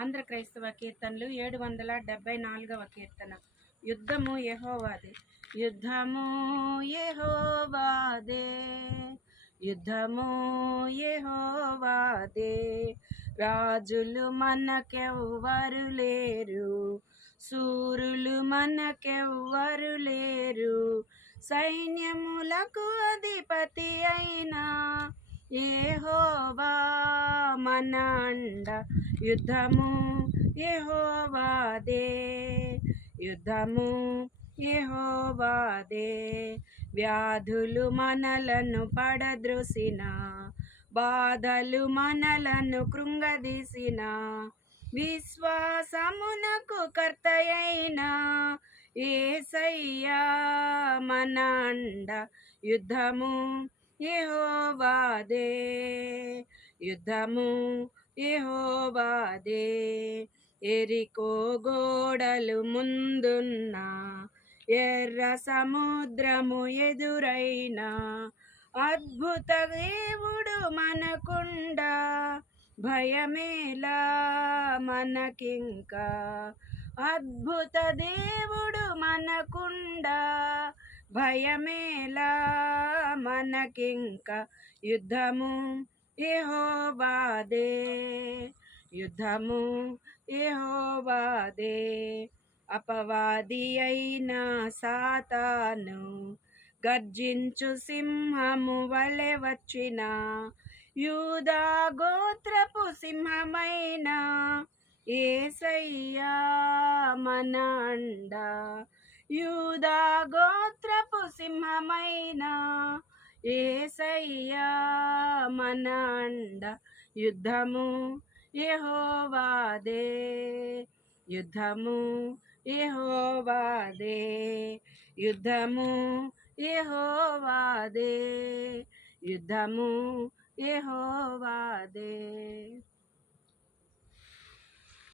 ఆంధ్ర క్రైస్తవ కీర్తనలు 774వ కీర్తన. యుద్ధము యెహోవాదే, యుద్ధము యెహోవాదే, యుద్ధము యెహోవాదే. రాజులు మనకెవ్వరు లేరు, శూరులు మనకెవ్వరు లేరు. సైన్యములకు అధిపతి అయినా యెహోవా మన అండ. యుద్ధము యెహోవాదే, యుద్ధము యెహోవాదే. వ్యాధులు మనలను పడద్రోసిన, బాధలు మనలను కృంగదీసిన, విశ్వాసమునకు కర్తయైన యేసయ్యా మన అండ. యుద్ధము యెహోవాదే, యుద్ధము యెహోవాదే. ఎరికో గోడలు ముందున్న, ఎర్ర సముద్రము ఎదురైన, అద్భుత దేవుడు మనకుండా, భయమేలా మనకింకా. అద్భుత దేవుడు మనకుండా, భయమేలా మనకింకా. యుద్ధము యెహోవాదే, యుద్ధము యెహోవాదే. అపవాది అయిన సాతాను గర్జించు సింహము వలె వచ్చిన, యూదా గోత్రపు సింహమైన యేసయ్యా మన అండ. యూదా గోత్రపు సింహమైన యేసయ్యా మన అండ. యుద్ధము యెహోవాదే, యుద్ధము యెహోవాదే, యుద్ధము యెహోవాదే, యుద్ధము యెహోవాదే.